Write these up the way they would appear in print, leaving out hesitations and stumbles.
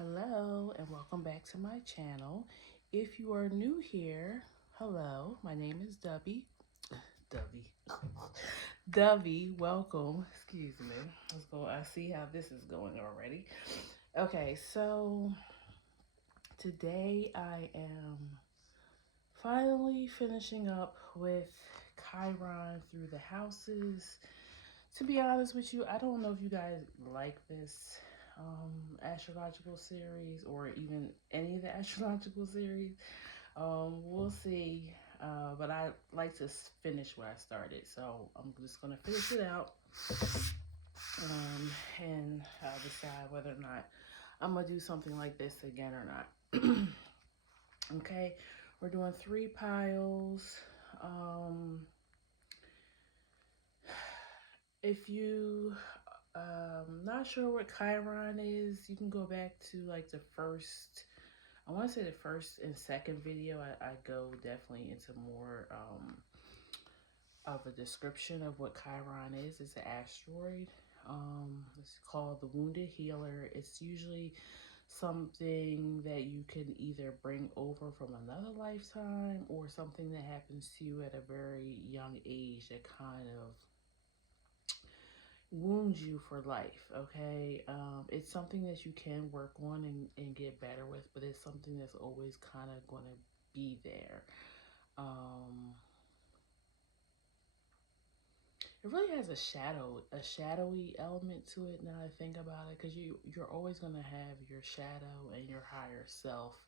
Hello and welcome back to my channel. If you are new here, hello, my name is Dubby. Dubby. Dubby, welcome. Excuse me. Let's go. I see how this is going already. Okay, so today I am finally finishing up with Chiron through the houses. To be honest with you, I don't know if you guys like this astrological series or even any of the astrological series. We'll see. But I like to finish where I started, so I'm just gonna finish it out, and I'll decide whether or not I'm gonna do something like this again or not. Okay, we're doing 3 piles. If you not sure what Chiron is, you can go back to like the first, I want to say the first and second video. I go definitely into more of a description of what Chiron is. It's an asteroid. It's called the Wounded Healer. It's usually something that you can either bring over from another lifetime or something that happens to you at a very young age that kind of wounds you for life. Okay, it's something that you can work on and get better with, but it's something that's always kind of going to be there. It really has a shadowy element to it now I think about it, because you're always going to have your shadow and your higher self.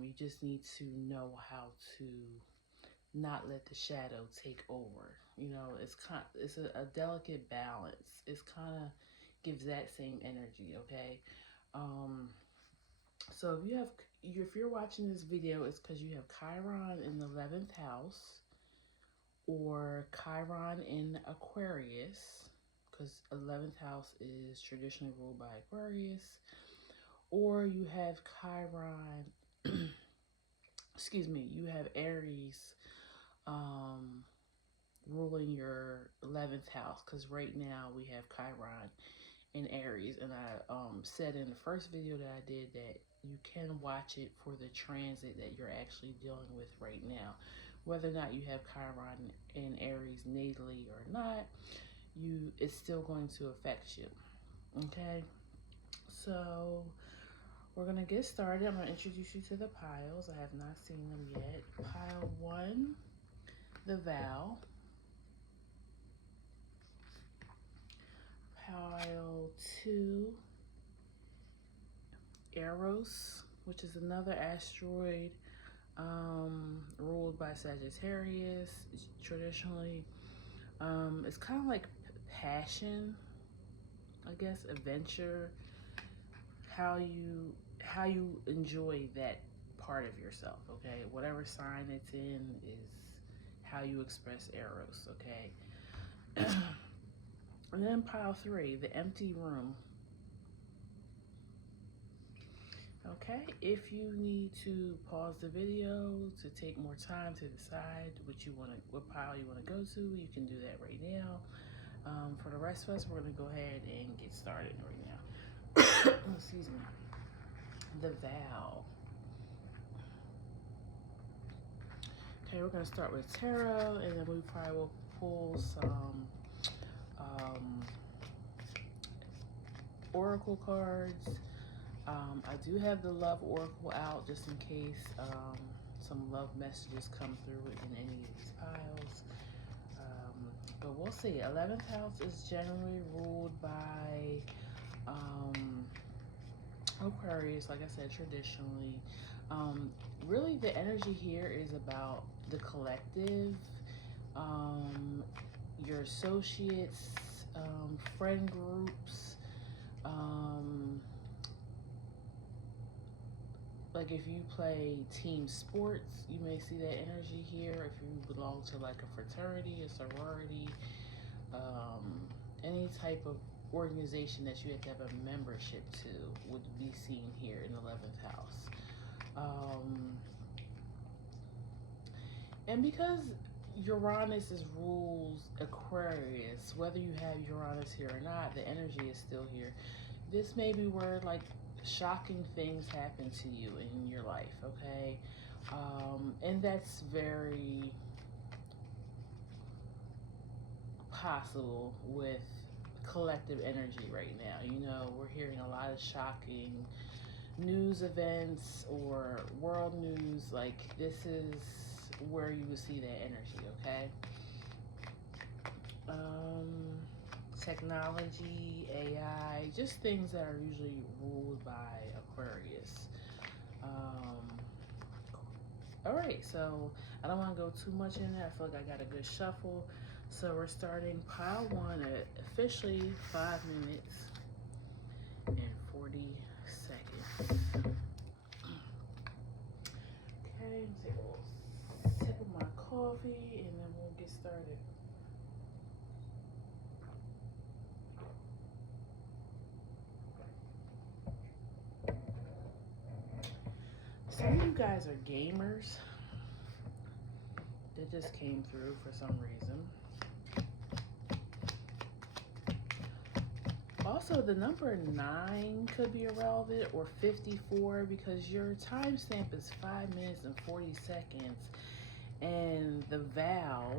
You just need to know how to not let the shadow take over. You know, it's a delicate balance. It's kind of gives that same energy. Okay, um, so if you're watching this video, it's because you have Chiron in the 11th house or Chiron in Aquarius, because 11th house is traditionally ruled by Aquarius, or you have Chiron. Excuse me, you have Aries ruling your 11th house, because right now we have Chiron in Aries, and I said in the first video that I did that you can watch it for the transit that you're actually dealing with right now. Whether or not you have Chiron in Aries natally or not, it's still going to affect you. Okay, so we're gonna get started. I'm gonna introduce you to the piles. I have not seen them yet. Pile 1, the vow. Pile 2, Eros, which is another asteroid ruled by Sagittarius. Traditionally, it's kind of like passion, I guess, adventure, how you enjoy that part of yourself. Okay, whatever sign it's in is how you express Eros. Okay. And then pile 3, the empty room. Okay, if you need to pause the video to take more time to decide what pile you want to go to, you can do that right now. For the rest of us, we're going to go ahead and get started right now. Excuse me. The vow. Okay, we're going to start with tarot, and then we probably will pull some oracle cards. I do have the love oracle out just in case some love messages come through in any of these piles. But we'll see. 11th house is generally ruled by Aquarius, like I said, traditionally. Really, the energy here is about the collective, your associates, friend groups, like if you play team sports, you may see that energy here. If you belong to like a fraternity, a sorority, any type of organization that you have to have a membership to would be seen here in the 11th house. And because Uranus rules Aquarius, whether you have Uranus here or not, the energy is still here. This may be where like shocking things happen to you in your life, okay? And that's very possible with collective energy right now. You know, we're hearing a lot of shocking news events or world news. Like, this is where you would see that energy, okay? Um, Technology, AI, just things that are usually ruled by Aquarius. Um, all right, so I don't want to go too much in there. I feel like I got a good shuffle. So we're starting pile one at officially 5 minutes and 40 seconds. Okay, take a little sip of my coffee and then we'll get started. Some of you guys are gamers. That just came through for some reason. Also, the number 9 could be irrelevant, or 54, because your timestamp is 5 minutes and 40 seconds, and the vow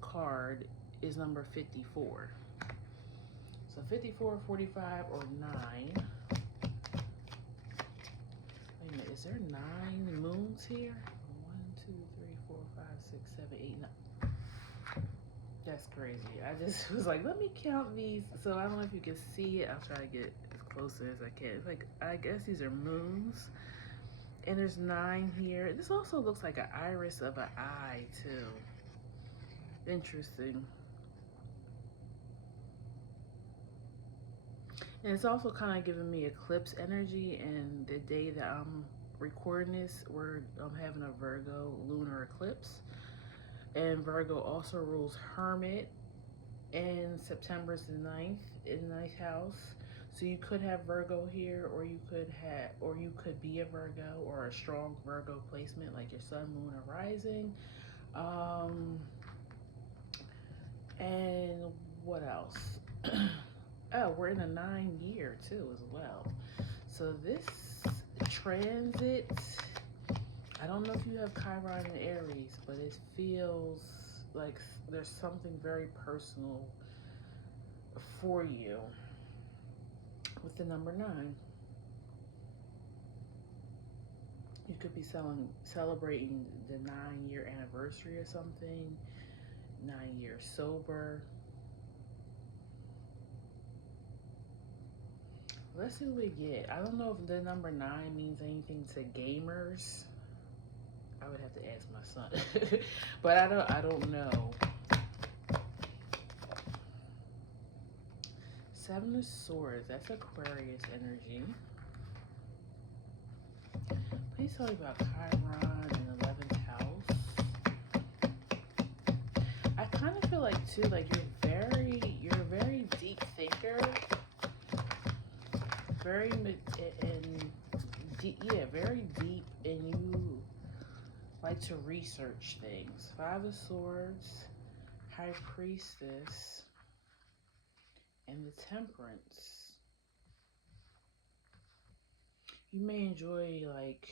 card is number 54. So 54, 45, or 9. Wait a minute, is there 9 moons here? 1, 2, 3, 4, 5, 6, 7, 8, 9. That's crazy. I just was like, let me count these. So I don't know if you can see it. I'll try to get as close as I can. It's like, I guess these are moons. And there's 9 here. This also looks like an iris of an eye, too. Interesting. And it's also kind of giving me eclipse energy. And the day that I'm recording this, I'm having a Virgo lunar eclipse. And Virgo also rules Hermit. And September's the 9th in the 9th house. So you could have Virgo here, or you could be a Virgo, or a strong Virgo placement, like your sun, moon, or rising. And what else? Oh, we're in a 9-year too as well. So this transit, I don't know if you have Chiron and Aries, but it feels like there's something very personal for you with the number 9. You could be celebrating the 9-year anniversary or something, 9 years sober. Let's see what we get. I don't know if the number 9 means anything to gamers. I would have to ask my son, but I don't know. 7 of Swords, that's Aquarius energy. Please tell me about Chiron in 11th house. I kind of feel like too, like you're a very deep thinker, very deep, and you like to research things. 5 of Swords, High Priestess, and the Temperance. You may enjoy like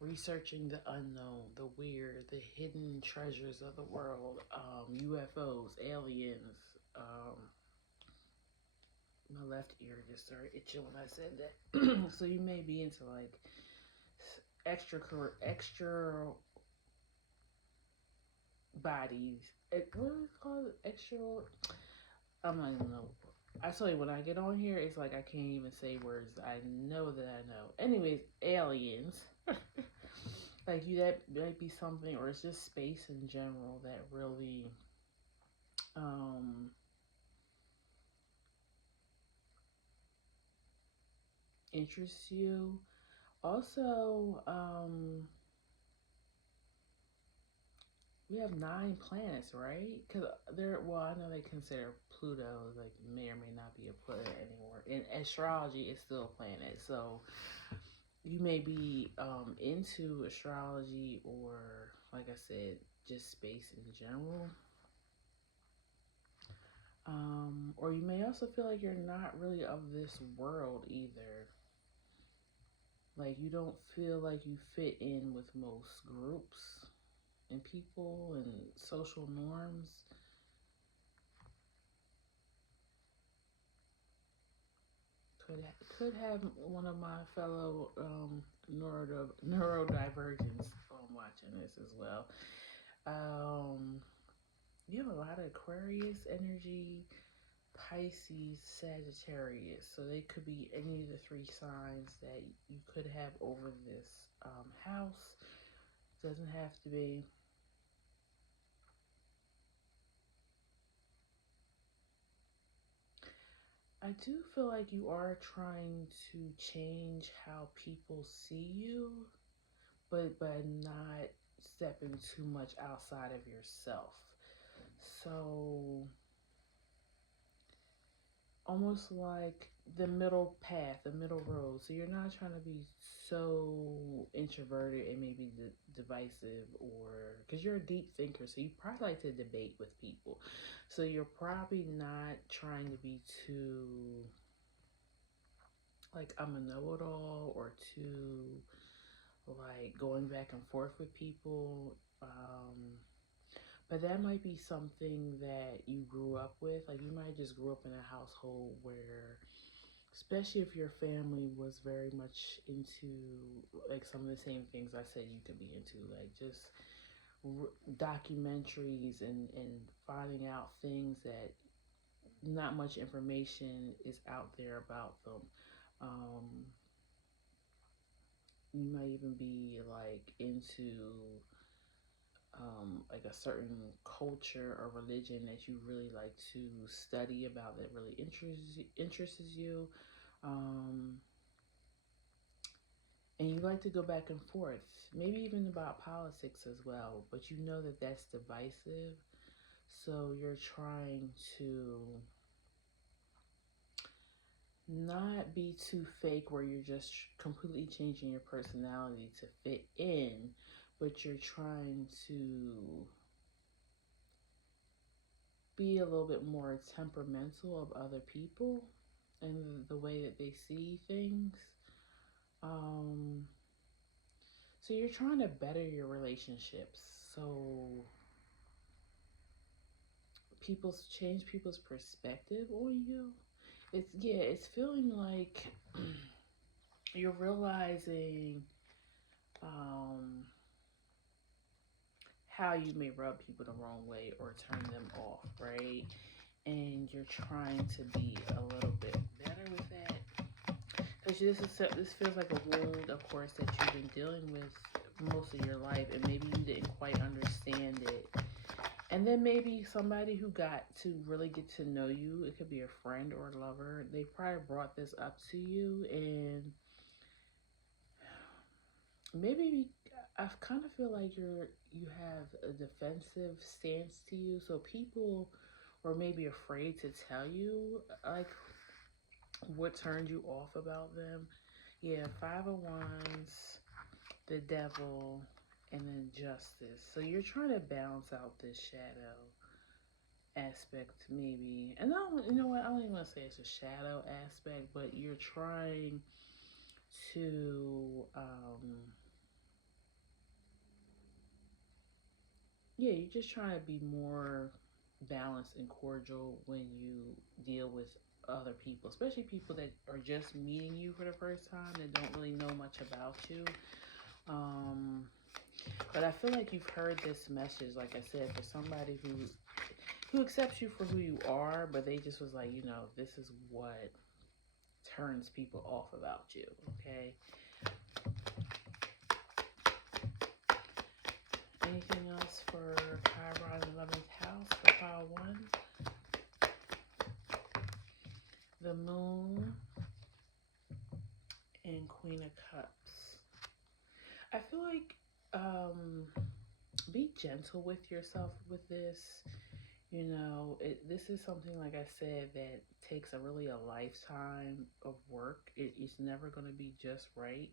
researching the unknown, the weird, the hidden treasures of the world, UFOs, aliens. My left ear just started itching when I said that. So you may be into like extra bodies. What is it called? Extra. I'm not even know. I tell you, when I get on here, it's like I can't even say words I know that I know. Anyways, aliens. Like that might be something, or it's just space in general that really interests you. Also, we have 9 planets, right? Because I know they consider Pluto like may or may not be a planet anymore. In astrology, it's still a planet. So you may be into astrology, or like I said, just space in general. Or you may also feel like you're not really of this world either. Like you don't feel like you fit in with most groups and people and social norms. Could have one of my fellow neurodivergents watching this as well. Um, you have a lot of Aquarius energy, Pisces, Sagittarius. So they could be any of the three signs that you could have over this house. Doesn't have to be. I do feel like you are trying to change how people see you, but by not stepping too much outside of yourself. So almost like the middle path, the middle road. So you're not trying to be so introverted and maybe divisive, or because you're a deep thinker, so you probably like to debate with people. So you're probably not trying to be too like I'm a know-it-all or too like going back and forth with people. But that might be something that you grew up with. Like you might just grew up in a household where, especially if your family was very much into like some of the same things I said you could be into, like just documentaries and finding out things that not much information is out there about them. Um, you might even be like into like a certain culture or religion that you really like to study about that really interests you, um, and you like to go back and forth, maybe even about politics as well. But you know that that's divisive, so you're trying to not be too fake where you're just completely changing your personality to fit in, but you're trying to be a little bit more temperamental of other people and the way that they see things. Um, so you're trying to better your relationships. So people's perspective on you. It's feeling like you're realizing um, how you may rub people the wrong way or turn them off, right? And you're trying to be a little bit better with that. Because this feels like a wound, of course, that you've been dealing with most of your life, and maybe you didn't quite understand it. And then maybe somebody who got to really get to know you, it could be a friend or a lover, they probably brought this up to you, and maybe I kind of feel like you have a defensive stance to you, so people were maybe afraid to tell you like what turned you off about them. Yeah, Five of Wands, the Devil, and then Justice. So you're trying to balance out this shadow aspect, maybe. And I don't, you know what? I don't even want to say it's a shadow aspect, but you're trying to, yeah, you're just trying to be more balanced and cordial when you deal with other people, especially people that are just meeting you for the first time that don't really know much about you. Um, but I feel like you've heard this message, like I said, for somebody who accepts you for who you are, but they just was like, this is what turns people off about you. Okay. Anything else for Chiron 11th house for pile one? The Moon and Queen of Cups. I feel like be gentle with yourself with this. This is something, like I said, that takes a lifetime of work. It's never going to be just right.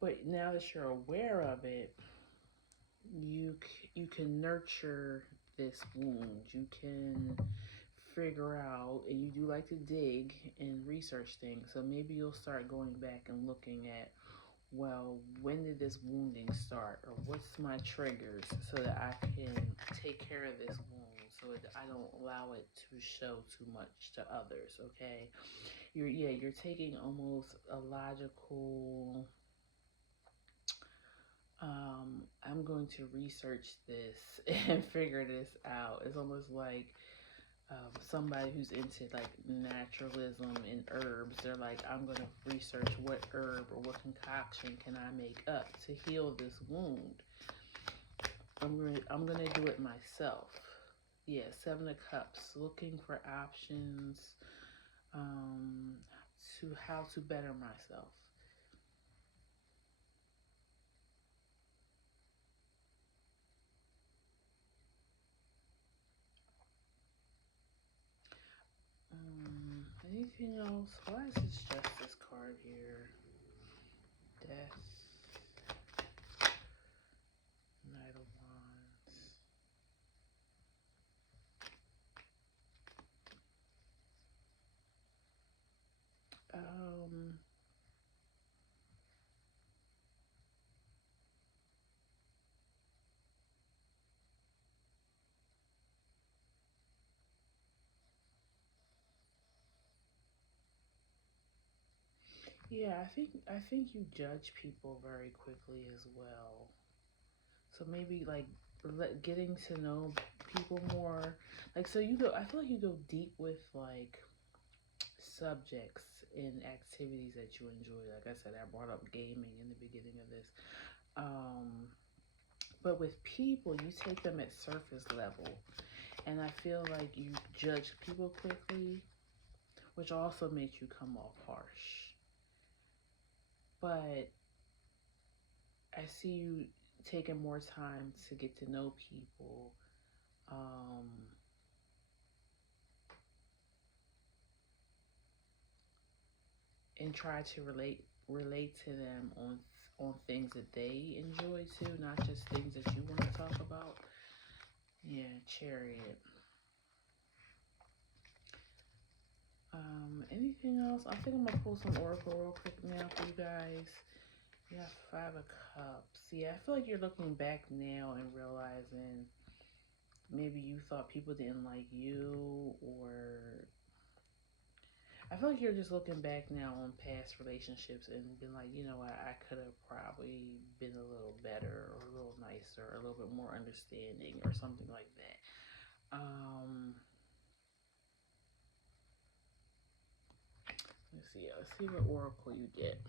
But now that you're aware of it, you can nurture this wound. You can figure out, and you do like to dig and research things. So maybe you'll start going back and looking at, well, when did this wounding start, or what's my triggers, so that I can take care of this wound, so that I don't allow it to show too much to others. Okay, you're taking almost a logical. I'm going to research this and figure this out. It's almost like somebody who's into like naturalism and herbs. They're like, I'm going to research what herb or what concoction can I make up to heal this wound. I'm gonna do it myself. Yeah, Seven of Cups, looking for options um, to how to better myself. Anything else? Why is this Justice card here? Death, Knight of Wands. Um, yeah, I think you judge people very quickly as well. So maybe like getting to know people more. Like so you go. I feel like you go deep with like subjects and activities that you enjoy. Like I said, I brought up gaming in the beginning of this. Um, but with people, you take them at surface level, and I feel like you judge people quickly, which also makes you come off harsh. But I see you taking more time to get to know people, um, and try to relate to them on things that they enjoy too, not just things that you want to talk about. Yeah, Chariot. Anything else? I think I'm gonna pull some Oracle real quick now for you guys. You have Five of Cups. Yeah, I feel like you're looking back now and realizing maybe you thought people didn't like you, or I feel like you're just looking back now on past relationships and been like, you know what, I could have probably been a little better or a little nicer or a little bit more understanding or something like that. Let's see. Let's see what oracle you get.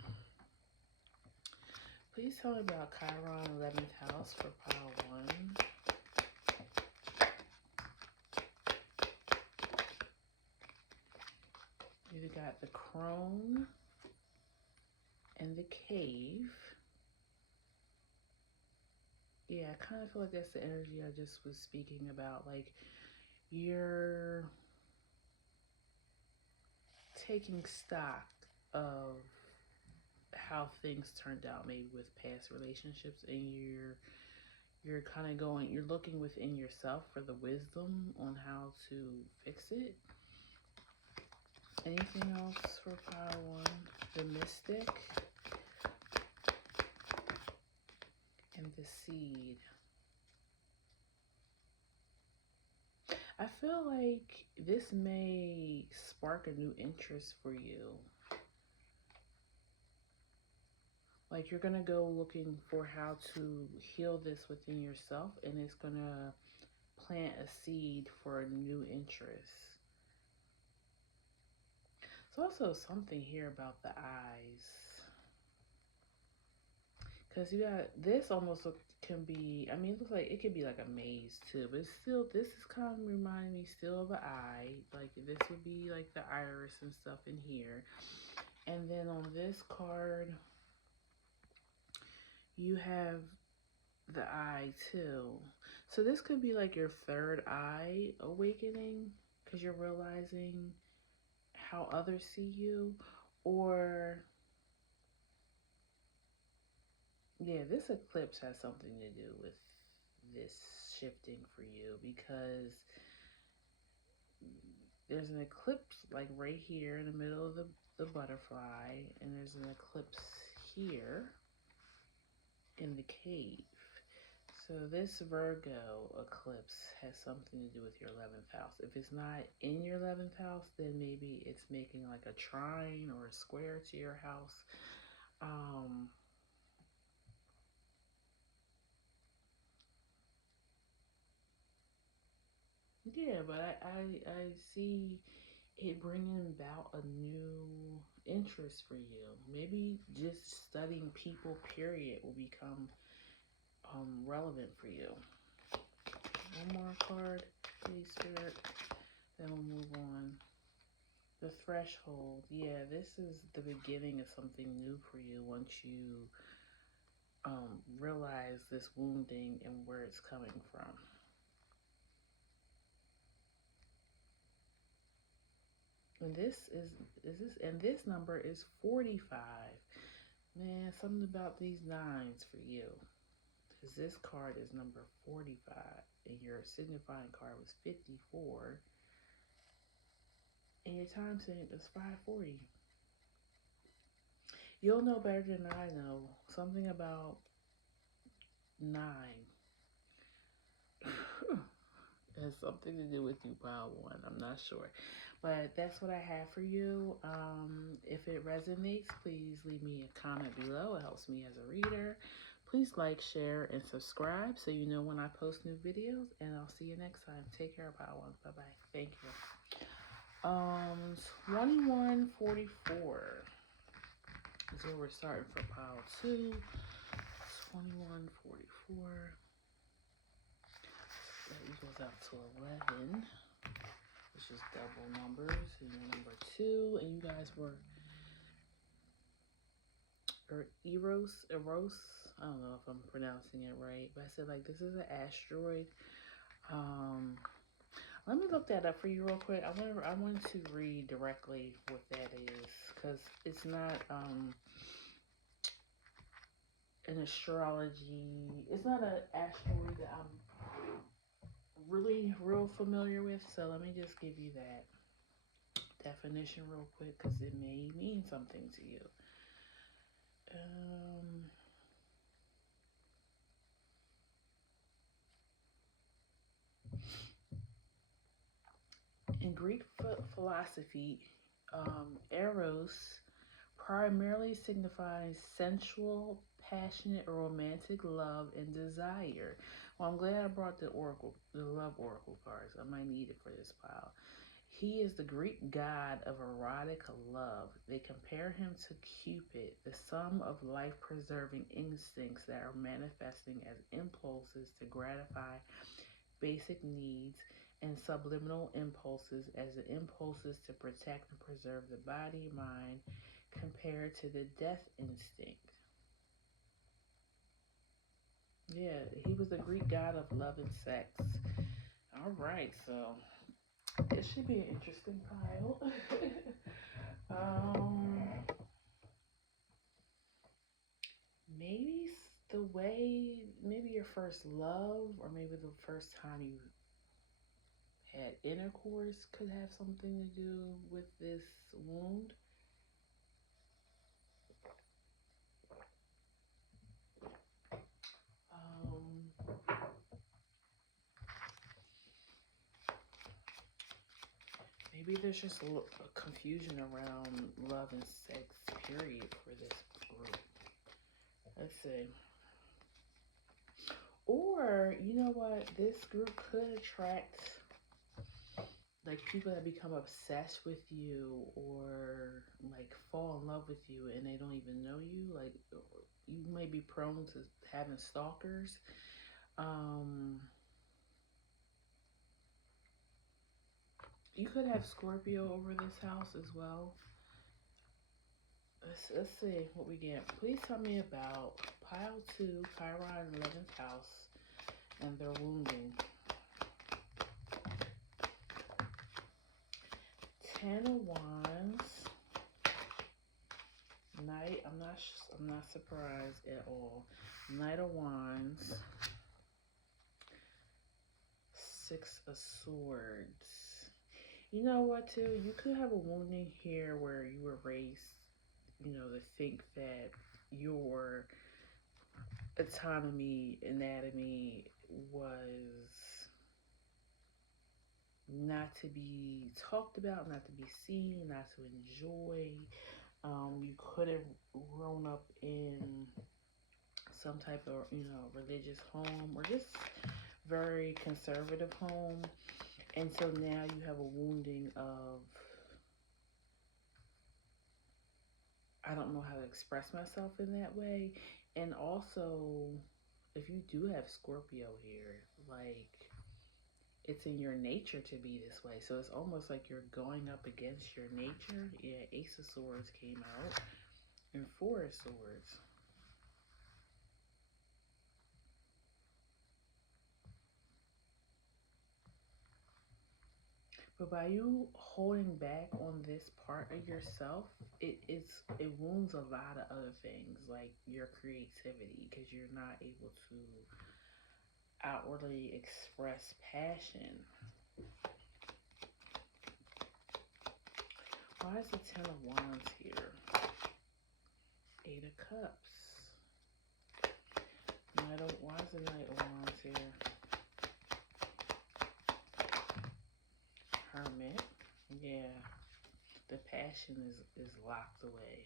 Please tell me about Chiron 11th house for pile 1. You got the crone and the cave. Yeah, I kind of feel like that's the energy I just was speaking about. Like you're taking stock of how things turned out maybe with past relationships, and you're kind of going, you're looking within yourself for the wisdom on how to fix it. Anything else for pile 1? The Mystic and the Seed. I feel like this may spark a new interest for you. Like you're gonna go looking for how to heal this within yourself, and it's gonna plant a seed for a new interest. There's also something here about the eyes, because you got this almost can be, I mean, it looks like it could be like a maze too, but it's still, this is kind of reminding me still of an eye. Like this would be like the iris and stuff in here. And then on this card, you have the eye too. So this could be like your third eye awakening, because you're realizing how others see you. Or yeah, this eclipse has something to do with this shifting for you, because there's an eclipse like right here in the middle of the butterfly, and there's an eclipse here in the cave. So this Virgo eclipse has something to do with your 11th house. If it's not in your 11th house, then maybe it's making like a trine or a square to your house. Yeah, but I see it bringing about a new interest for you. Maybe just studying people, period, will become relevant for you. One more card, please, Spirit. Then we'll move on. The threshold. Yeah, this is the beginning of something new for you once you realize this wounding and where it's coming from. And this number is 45. Man, something about these nines for you. Because this card is number 45 and your signifying card was 54. And your time stamp is 540. You'll know better than I know. Something about 9. Has something to do with you, pile 1. I'm not sure. But that's what I have for you. If it resonates, please leave me a comment below. It helps me as a reader. Please like, share, and subscribe so you know when I post new videos. And I'll see you next time. Take care, pile 1. Bye-bye. Thank you. 2144 is where we're starting for pile 2. 2144. That equals out to 11, which is double numbers. And you're number 2, and you guys were Eros. I don't know if I'm pronouncing it right, but I said like this is an asteroid. Let me look that up for you real quick. I want to read directly what that is because it's not an astrology. It's not an asteroid that I'm really real familiar with. So let me just give you that definition real quick because it may mean something to you. In Greek philosophy, eros primarily signifies sensual, passionate, or romantic love and desire. Well, I'm glad I brought the love oracle cards. I might need it for this pile. He is the Greek god of erotic love. They compare him to Cupid, the sum of life-preserving instincts that are manifesting as impulses to gratify basic needs and subliminal impulses as the impulses to protect and preserve the body, mind, compared to the death instinct. Yeah, he was the Greek god of love and sex. All right, so it should be an interesting pile. Maybe maybe your first love, or maybe the first time you had intercourse could have something to do with this wound. Maybe there's just a confusion around love and sex, period, for this group. Let's see. Or, you know what? This group could attract like people that become obsessed with you or like fall in love with you and they don't even know you. Like you may be prone to having stalkers. You could have Scorpio over this house as well. Let's see what we get. Please tell me about pile 2, Chiron, 11th house, and their wounding. 10 of Wands. Knight. I'm not surprised at all. Knight of Wands. 6 of Swords. You know what, too? You could have a wounding here where you were raised, to think that your autonomy, anatomy was not to be talked about, not to be seen, not to enjoy. You could have grown up in some type of, religious home or just very conservative home. And so now you have a wounding of, I don't know how to express myself in that way. And also, if you do have Scorpio here, like, it's in your nature to be this way. So it's almost like you're going up against your nature. Yeah, Ace of Swords came out and Four of Swords. But by you holding back on this part of yourself, it wounds a lot of other things like your creativity because you're not able to outwardly express passion. Why is the Ten of Wands here? Eight of Cups. Why is the Knight of Wands here? Hermit. Yeah, the passion is locked away.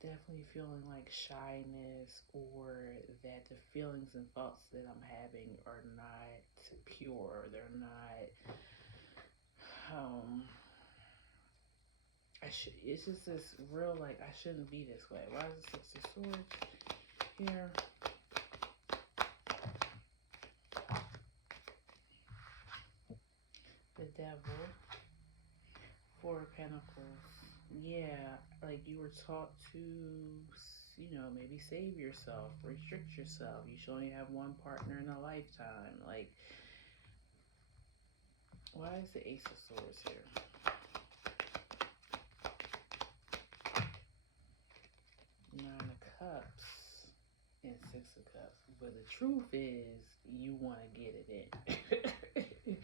Definitely feeling like shyness or that the feelings and thoughts that I'm having are not pure. They're not. Um, it's just this real like I shouldn't be this way. Why is the Six of Swords here? The Devil. Four of Pentacles. Yeah, like you were taught to, maybe save yourself, restrict yourself. You should only have one partner in a lifetime. Like, why is the Ace of Swords here? Nine of Cups and Six of Cups. But the truth is, you want to get it in.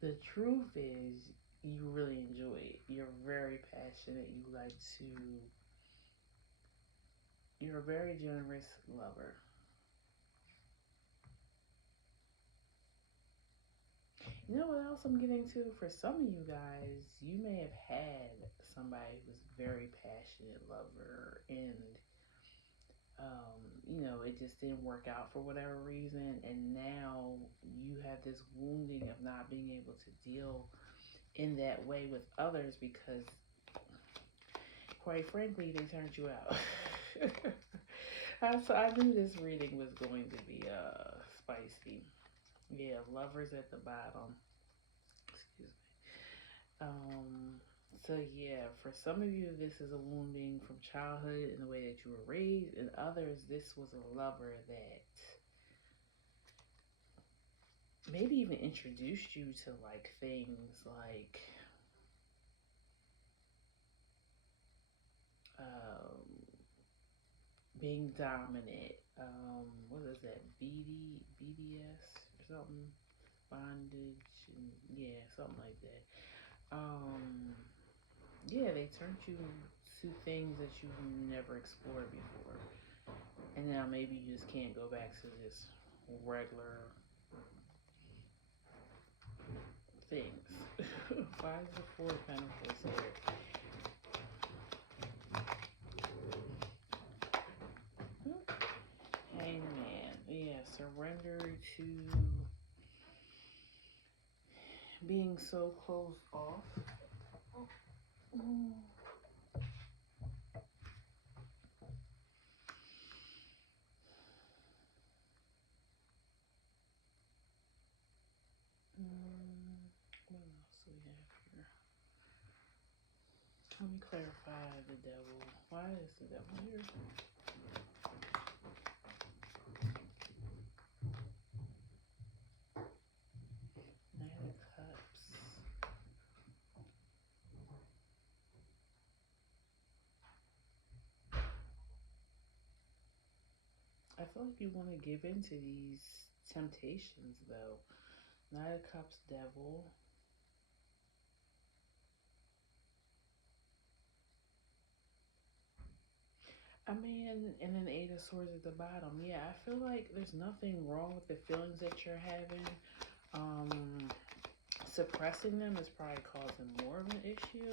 The truth is, you really enjoy it. You're very passionate. You're a very generous lover. You know what else I'm getting to? For some of you guys, you may have had somebody who was very passionate lover and it just didn't work out for whatever reason, and now you have this wounding of not being able to deal in that way with others because, quite frankly, they turned you out. So I knew this reading was going to be spicy. Yeah, lovers at the bottom. Excuse me. So yeah, for some of you, this is a wounding from childhood in the way that you were raised, and others, this was a lover that maybe even introduced you to like things like um, being dominant. What is that? BDS or something? Bondage and yeah, something like that. Yeah, they turned you to things that you never explored before, and now maybe you just can't go back to this regular things. Why is the Four of Pentacles here? Hangman. Yeah, surrender to being so closed off. Mm. What else do we have here? Let me clarify the devil. Why is the devil here? Nine of Cups. I feel like you want to give in to these temptations, though. Knight of Cups, Devil. I mean, and then Eight of Swords at the bottom. Yeah, I feel like there's nothing wrong with the feelings that you're having. Um, Suppressing them is probably causing more of an issue.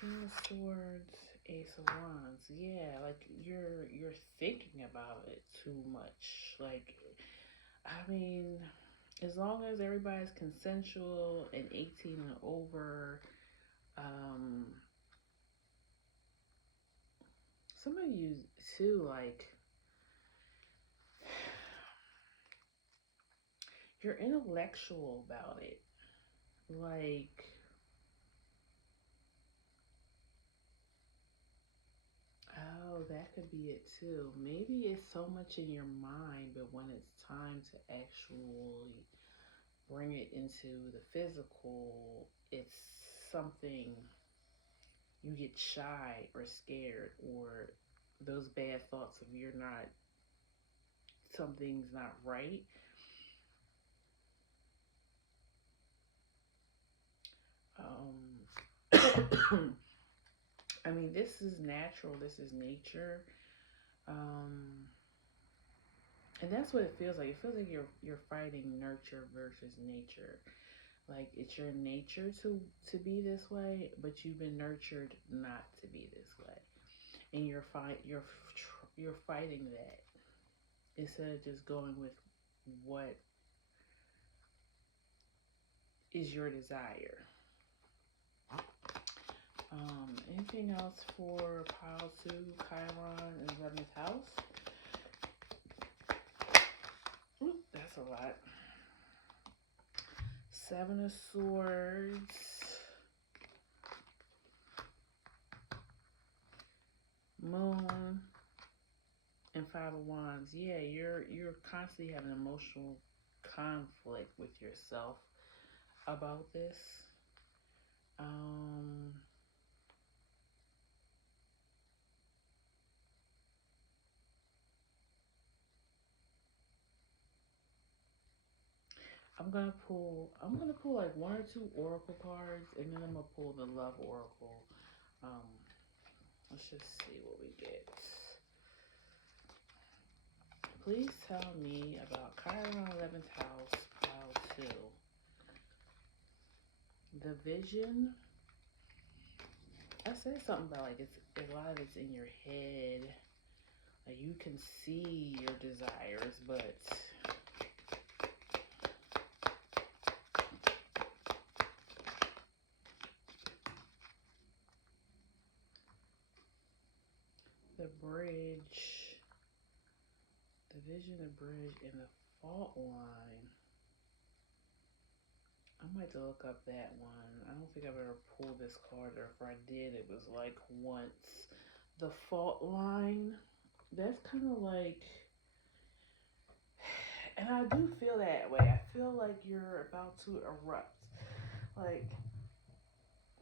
King of Swords, Ace of Wands. Yeah, like you're thinking about it too much. Like, I mean, as long as everybody's consensual and 18 and over, um, some of you too, like you're intellectual about it. Like, oh, that could be it too. Maybe it's so much in your mind, but when it's time to actually bring it into the physical, it's something you get shy or scared, or those bad thoughts of you're not, something's not right. I mean, this is natural, this is nature. Um, and that's what it feels like. It feels like you're fighting nurture versus nature. Like it's your nature to be this way, but you've been nurtured not to be this way, and you're fighting that instead of just going with what is your desire. Anything else for pile two, Chiron, and 11th house? Oop, that's a lot. Seven of Swords, Moon, and Five of Wands. Yeah, you're constantly having emotional conflict with yourself about this. Um, I'm gonna pull like one or two oracle cards, and then I'm gonna pull the love oracle. Um, let's just see what we get. Please tell me about Chiron 11th house, pile two. The vision. I said something about like it's a lot of it's in your head. Like you can see your desires, but the bridge, the vision, the bridge, and the fault line. I might have to look up that one. I don't think I've ever pulled this card, or if I did, it was like once. The fault line. That's kind of like, and I do feel that way. I feel like you're about to erupt. Like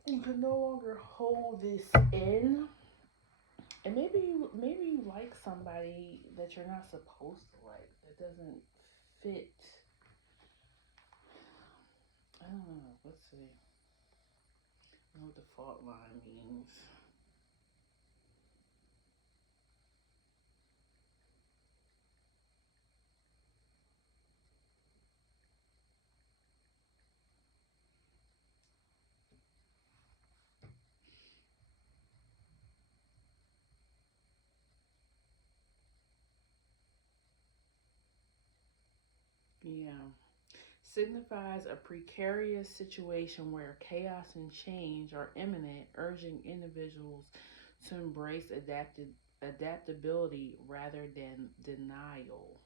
you can no longer hold this in, and maybe you like somebody that you're not supposed to like. That doesn't fit. I don't know. Let's see. I know what the fault line means. Yeah. Signifies a precarious situation where chaos and change are imminent, urging individuals to embrace adaptability rather than denial.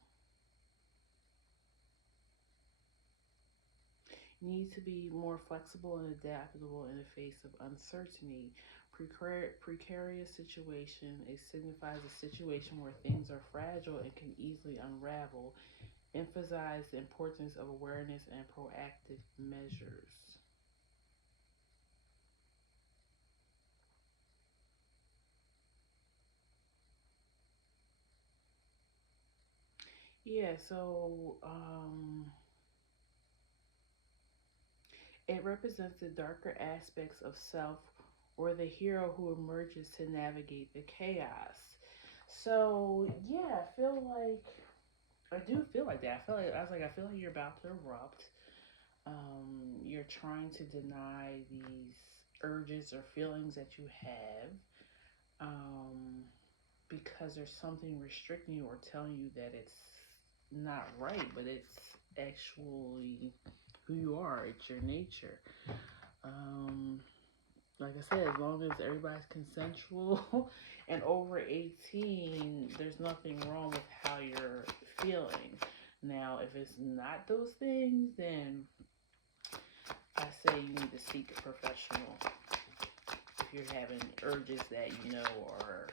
Need to be more flexible and adaptable in the face of uncertainty. Precarious situation. It signifies a situation where things are fragile and can easily unravel. Emphasize the importance of awareness and proactive measures. Yeah, so it represents the darker aspects of self or the hero who emerges to navigate the chaos. So yeah, I feel like I do feel like that. I feel like I feel like you're about to erupt. You're trying to deny these urges or feelings that you have. Because there's something restricting you or telling you that it's not right, but it's actually who you are. It's your nature. Um, like I said, as long as everybody's consensual and over 18, there's nothing wrong with how you're feeling. Now, if it's not those things, then I say you need to seek a professional if you're having urges that you know are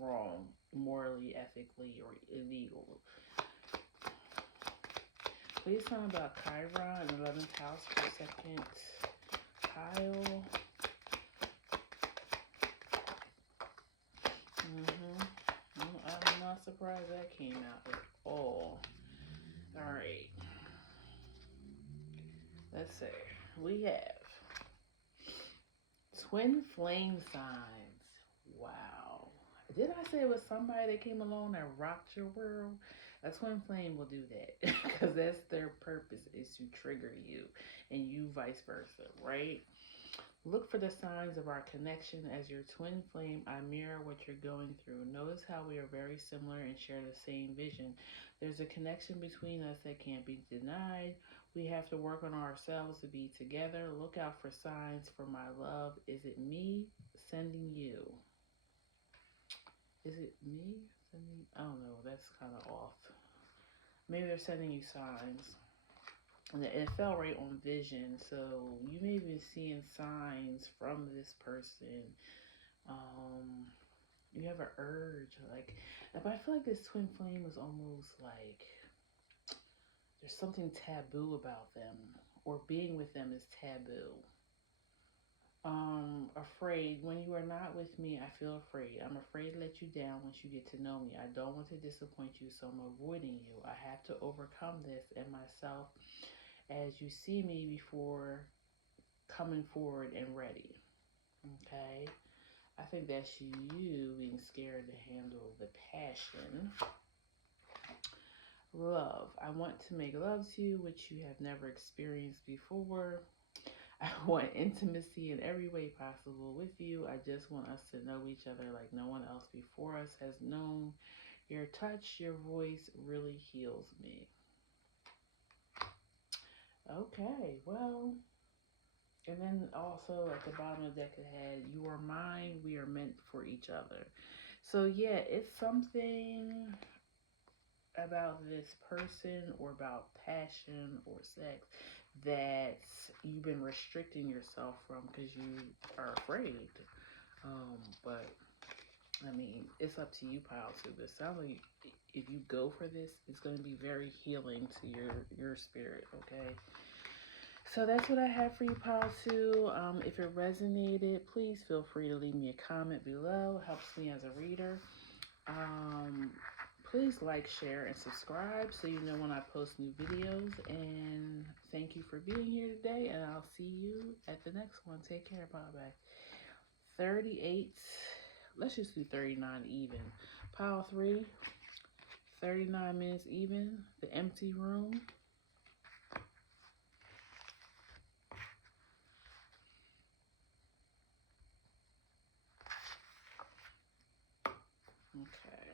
wrong, morally, ethically, or illegal. Please tell me about Chiron in 11th house for second pile. I'm not surprised that came out at all. All right. Let's see. We have twin flame signs. Wow. Did I say it was somebody that came along that rocked your world? A twin flame will do that because that's their purpose is to trigger you and you vice versa, right? Look for the signs of our connection as your twin flame. I mirror what you're going through. Notice how we are very similar and share the same vision. There's a connection between us that can't be denied. We have to work on ourselves to be together. Look out for signs for my love. Is it me sending you? Is it me sending? I don't know. That's kind of off. Maybe they're sending you signs. And it fell right on vision. So you may be seeing signs from this person. Um, you have an urge, like, but I feel like this twin flame is almost like there's something taboo about them, or being with them is taboo. Afraid. When you are not with me, I feel afraid. I'm afraid to let you down once you get to know me. I don't want to disappoint you, so I'm avoiding you. I have to overcome this and myself as you see me before coming forward and ready. Okay? I think that's you being scared to handle the passion. Love. I want to make love to you, which you have never experienced before. I want intimacy in every way possible with you. I just want us to know each other like no one else before us has known. Your touch, your voice really heals me. Okay, well, and then also at the bottom of the deck it had, you are mine, we are meant for each other. So yeah, it's something about this person or about passion or sex that you've been restricting yourself from because you are afraid. But I mean, it's up to you, pile two. But it sounds like if you go for this, it's going to be very healing to your spirit. Okay. So that's what I have for you, pile two. If it resonated, please feel free to leave me a comment below. It helps me as a reader. Um, Please like, share, and subscribe so you know when I post new videos. And thank you for being here today. And I'll see you at the next one. Take care. Bye bye. 38. Let's just do 39 even. Pile 3. 39 minutes even. The empty room. Okay.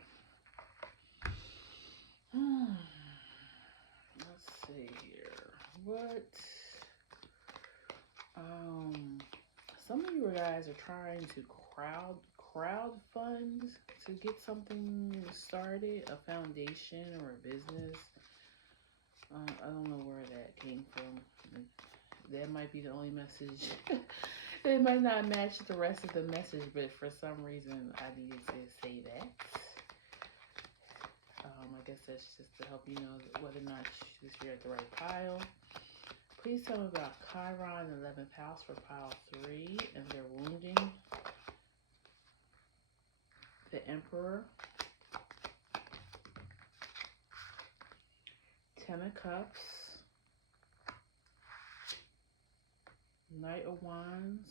Let's see here. What? Um, some of you guys are trying to crowd fund to get something started, a foundation or a business. I don't know where that came from. That might be the only message. It might not match the rest of the message, but for some reason I needed to say that. I guess that's just to help you know whether or not you're at the right pile. Please tell me about Chiron, 11th house for pile 3, and their wounding. The Emperor. Ten of Cups, Knight of Wands.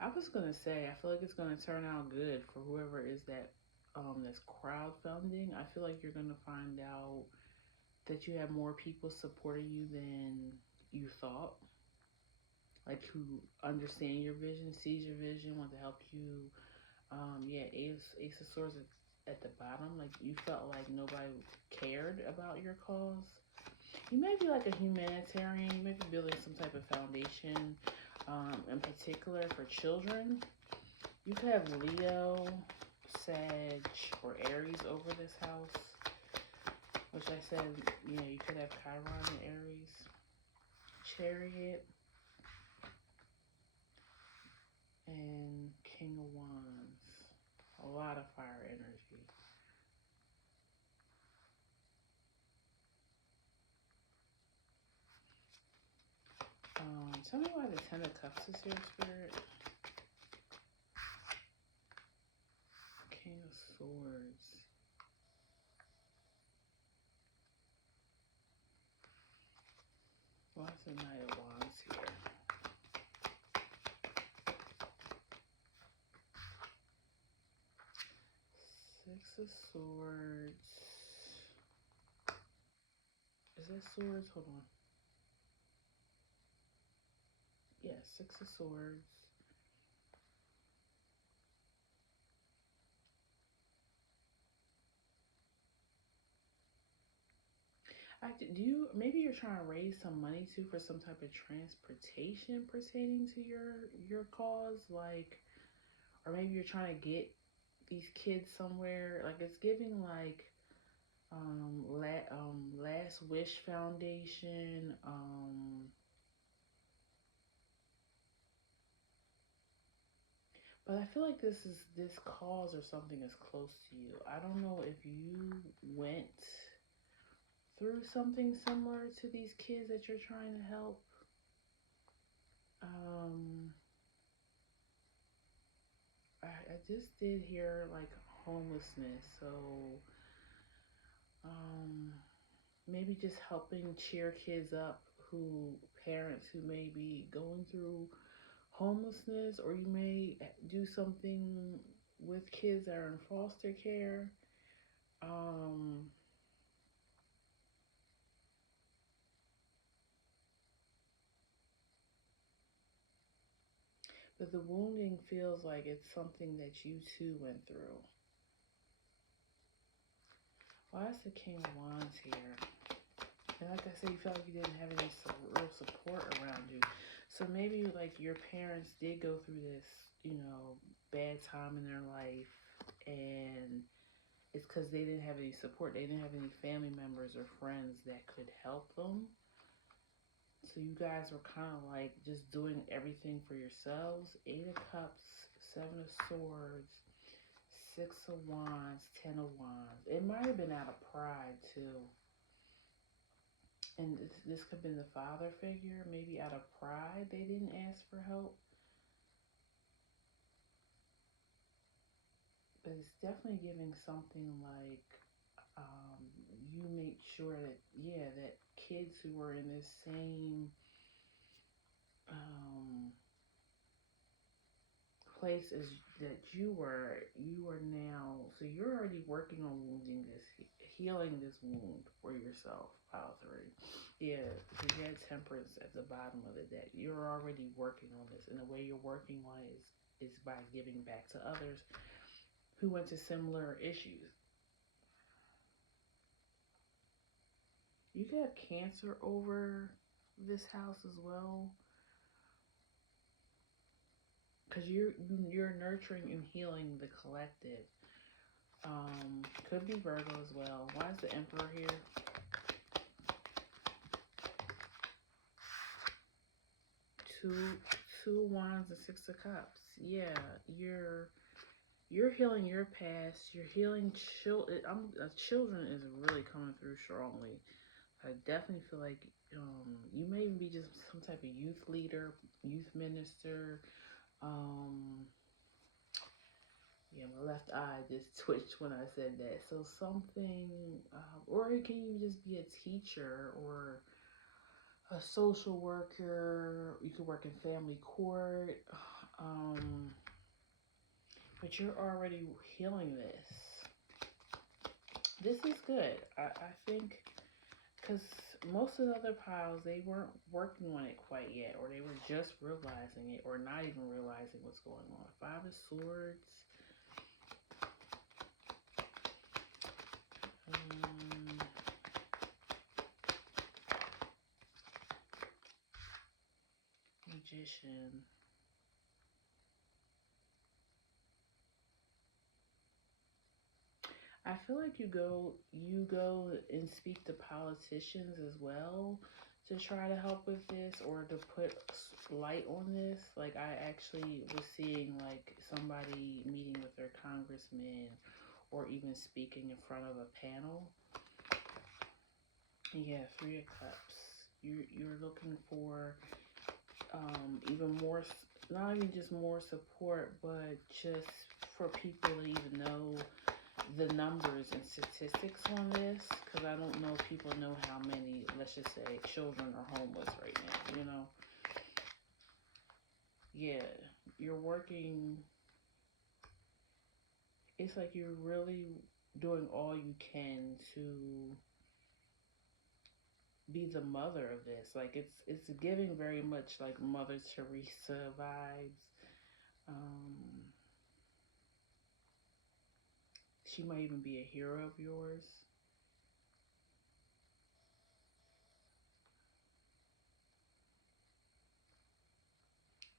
I was gonna say, I feel like it's gonna turn out good for whoever is that's crowdfunding. I feel like you're gonna find out that you have more people supporting you than you thought. Like who understand your vision, sees your vision, want to help you. Yeah, Ace of Swords at the bottom. Like you felt like nobody cared about your cause. You may be like a humanitarian. You may be building some type of foundation, in particular for children. You could have Leo, Sag, or Aries over this house. Which I said, you could have Chiron and Aries. Chariot. And King of Wands. A lot of fire energy. Tell me why the Ten of Cups is here, Spirit. King of Swords. Why is the Knight of Wands here? Six of Swords. Is that Swords? Hold on. Yeah, Six of Swords. Maybe you're trying to raise some money too for some type of transportation pertaining to your cause, like, or maybe you're trying to get these kids somewhere. Like it's giving like Last Wish Foundation. But I feel like this cause or something is close to you. I don't know if you went through something similar to these kids that you're trying to help. I just did hear like homelessness, so maybe just helping cheer kids up parents who may be going through homelessness, or you may do something with kids that are in foster care. But the wounding feels like it's something that you too went through. Why is the King of Wands here? And like I said, you felt like you didn't have any real support around you. So maybe like your parents did go through this, bad time in their life, and it's because they didn't have any support. They didn't have any family members or friends that could help them. So you guys were kind of like just doing everything for yourselves. Eight of Cups, Seven of Swords, Six of Wands, Ten of Wands. It might have been out of pride too. And this could have been the father figure. Maybe out of pride they didn't ask for help. But it's definitely giving something like you make sure that, that kids who were in this same place as that you were now, so you're already working on healing this wound for yourself. Pile 3. Yeah, because you had Temperance at the bottom of the deck. You're already working on this, and the way you're working on it is by giving back to others who went to similar issues. You could have Cancer over this house as well, because you're nurturing and healing the collective. Could be Virgo as well. Why is the Emperor here? Two Wands and Six of Cups. Yeah, you're healing your past. You're healing children is really coming through strongly. I definitely feel like you may even be just some type of youth leader, youth minister. Yeah, left eye just twitched when I said that. So something, or it can even just be a teacher or a social worker. You could work in family court. Um, but you're already healing this. This is good. I think because most of the other piles, they weren't working on it quite yet, or they were just realizing it, or not even realizing what's going on. Five of Swords. Magician. I feel like you go and speak to politicians as well to try to help with this or to put light on this. Like I actually was seeing like somebody meeting with their congressman or even speaking in front of a panel. Yeah, Three of Cups. You're looking for even more, not even just more support, but just for people to even know the numbers and statistics on this, because I don't know if people know how many, let's just say, children are homeless right now, you know? Yeah, you're working, it's like you're really doing all you can to be the mother of this. Like it's giving very much like Mother Teresa vibes. Um, she might even be a hero of yours.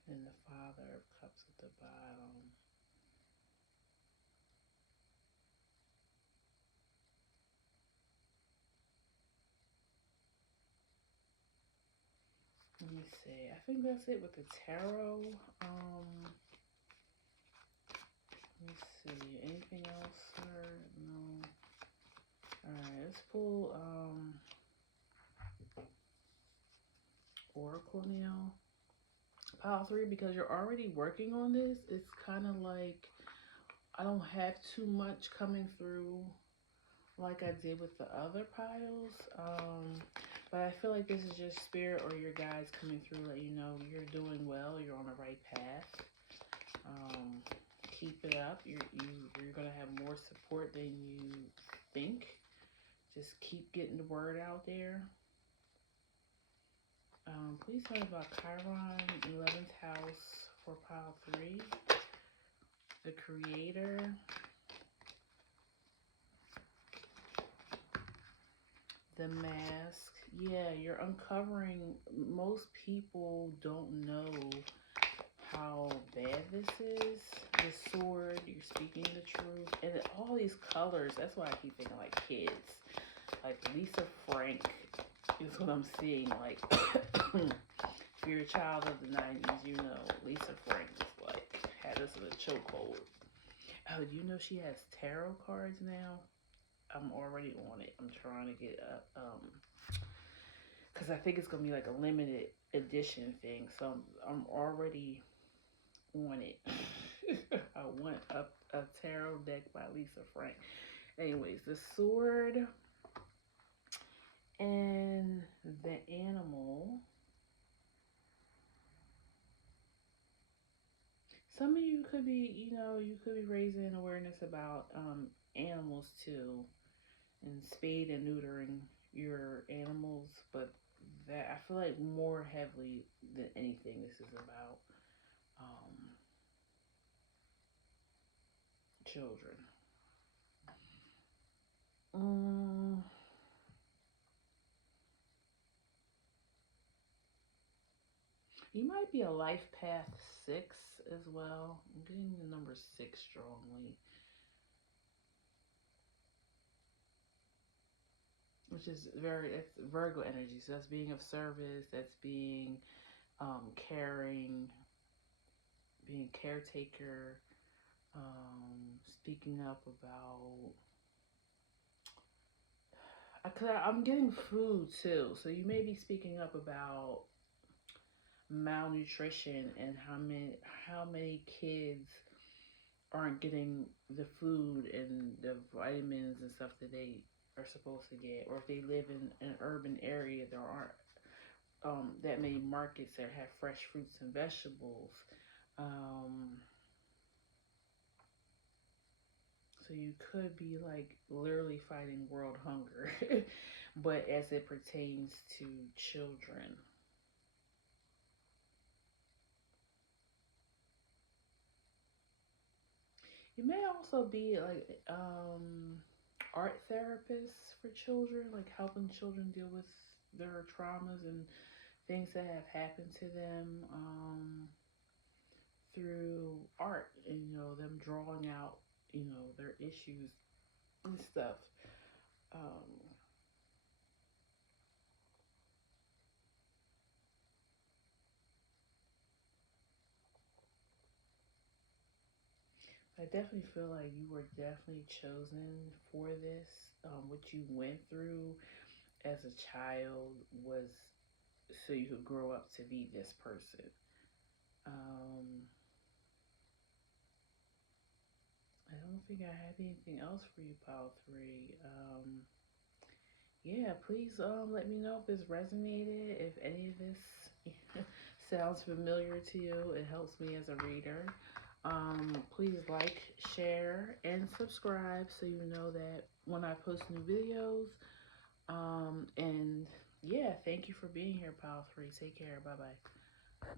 And the Father of Cups at the bottom. Let me see. I think that's it with the tarot. Let me see. Anything else, sir? No. Alright, let's pull Oracle now. Pile 3, because you're already working on this, it's kind of like I don't have too much coming through like I did with the other piles. But I feel like this is just spirit or your guides coming through, let you know you're doing well, you're on the right path. Keep it up. You're gonna have more support than you think. Just keep getting the word out there. Please tell me about Chiron, 11th house for pile 3. The Creator. The Mask. Yeah, you're uncovering. Most people don't know how bad this is. The Sword, you're speaking the truth. And all these colors, that's why I keep thinking like kids. Like Lisa Frank is what I'm seeing. Like, if you're a child of the 90s, you know Lisa Frank is like, had us in a chokehold. Oh, do you know she has tarot cards now? I'm already on it. I'm trying to get because I think it's gonna be like a limited edition thing. So I'm already on it. I want a tarot deck by Lisa Frank. Anyways, the Sword and the Animal. Some of you could be, you could be raising awareness about animals too, and spayed and neutering your animals, but that I feel like more heavily than anything, this is about um, children. Um, you might be a life path 6 as well. I'm getting the number 6 strongly, which is it's Virgo energy. So that's being of service. That's being caring, being caretaker, speaking up about. Cause I'm getting food too, so you may be speaking up about malnutrition and how many kids aren't getting the food and the vitamins and stuff that they are supposed to get, or if they live in an urban area, there aren't that many markets that have fresh fruits and vegetables. Um, so you could be like literally fighting world hunger, but as it pertains to children. You may also be like art therapists for children, like helping children deal with their traumas and things that have happened to them through art, and them drawing out their issues and stuff. Um, I definitely feel like you were definitely chosen for this. What you went through as a child was so you could grow up to be this person. Um, I don't think I have anything else for you, Pile 3. Yeah, please let me know if this resonated, if any of this sounds familiar to you. It helps me as a reader. Please like, share, and subscribe so you know that when I post new videos. And yeah, thank you for being here, Pile 3. Take care. Bye bye.